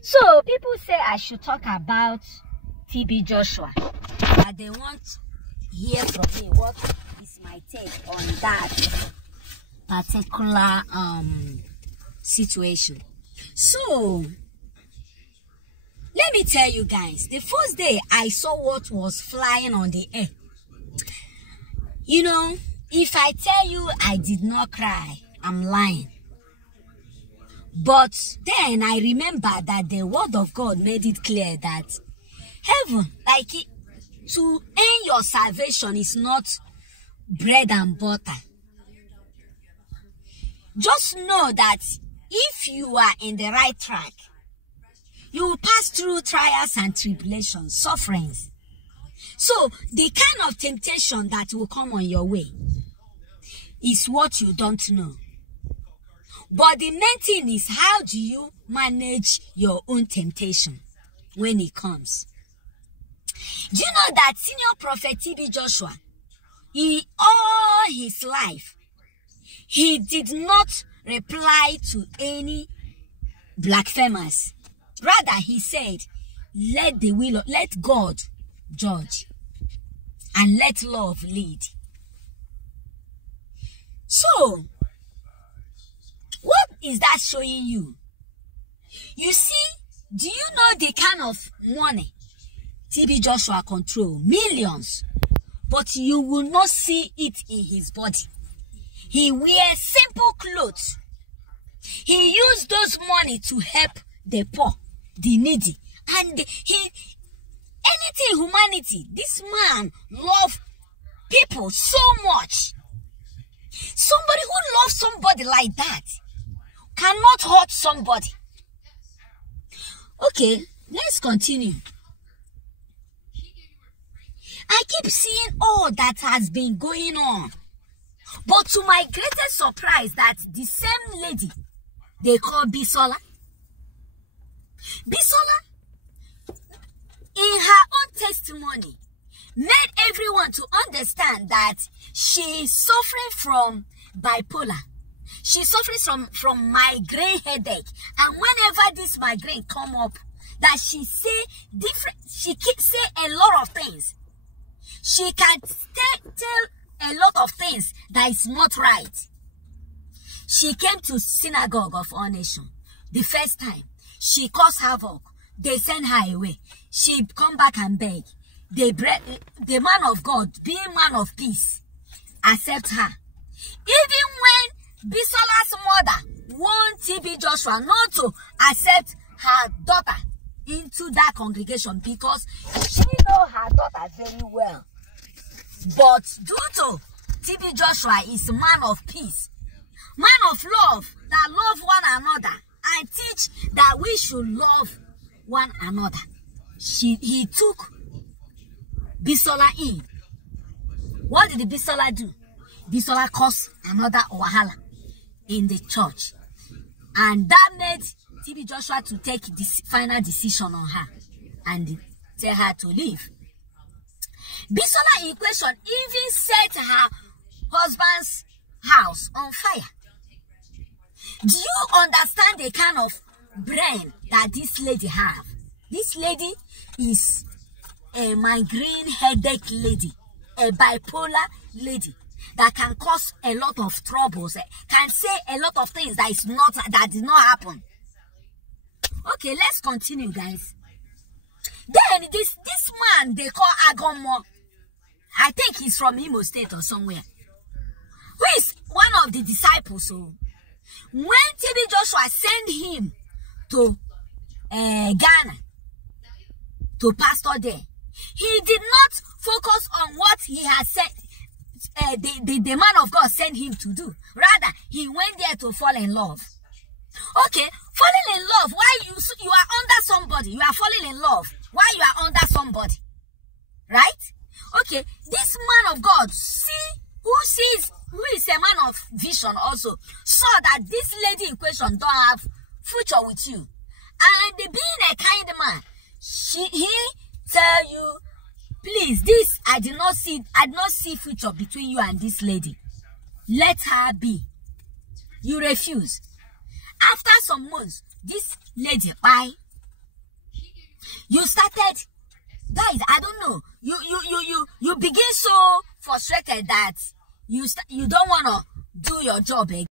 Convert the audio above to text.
So people say I should talk about TB Joshua. That they want to hear from me what is my take on that particular situation. So let me tell you guys, the first day I saw what was flying on the air, you know, if I tell you I did not cry, I'm lying. But then I remember that the word of God made it clear that heaven, like to earn your salvation, is not bread and butter. Just know that if you are in the right track, you will pass through trials and tribulations, sufferings. So the kind of temptation that will come on your way is what you don't know. But the main thing is, how do you manage your own temptation when it comes? Do you know that senior prophet TB Joshua, all his life, he did not reply to any blasphemers. Rather, he said, let God judge and let love lead. So, what is that showing you? You see, do you know the kind of money TB Joshua control? Millions. But you will not see it in his body. He wears simple clothes. He used those money to help the poor, the needy, and anything humanity. This man loves people so much. Somebody who loves somebody like that cannot hurt somebody. Okay, let's continue. I keep seeing all that has been going on. But to my greatest surprise, that the same lady they call Bisola, in her own testimony, made everyone to understand that she is suffering from bipolar. She's suffering from migraine headache. And whenever this migraine come up, that she say a lot of things. She can tell a lot of things that is not right. She came to synagogue of our nation the first time. She caused havoc. They sent her away. She come back and beg. The man of God, being man of peace, accept her. Even when Bisola's mother want TB Joshua not to accept her daughter into that congregation because she knows her daughter very well. But due to TB Joshua is a man of peace, man of love, that love one another and teach that we should love one another, he took Bisola in. What did the Bisola do? Bisola caused another wahala in the church, and that made TB Joshua to take this final decision on her and tell her to leave. Bisola in question even set her husband's house on fire. Do you understand the kind of brain that this lady have? This lady is a migraine headache lady, a bipolar lady that can cause a lot of troubles, can say a lot of things that did not happen. Okay, let's continue, guys. Then this man they call Agomo, I think he's from Imo State or somewhere, who is one of the disciples. So when TB Joshua sent him to Ghana to pastor there, he did not focus on what he had said. The man of God sent him to do. Rather, he went there to fall in love. Okay, falling in love. Why you are under somebody? You are falling in love. Why you are under somebody? Right? Okay, this man of God, who is a man of vision also, saw that this lady in question don't have future with you. And being a kind man, he tell you, please, this I did not see future between you and this lady. Let her be. You refuse. After some months, this lady, started, guys, I don't know, you begin so frustrated that you don't want to do your job again.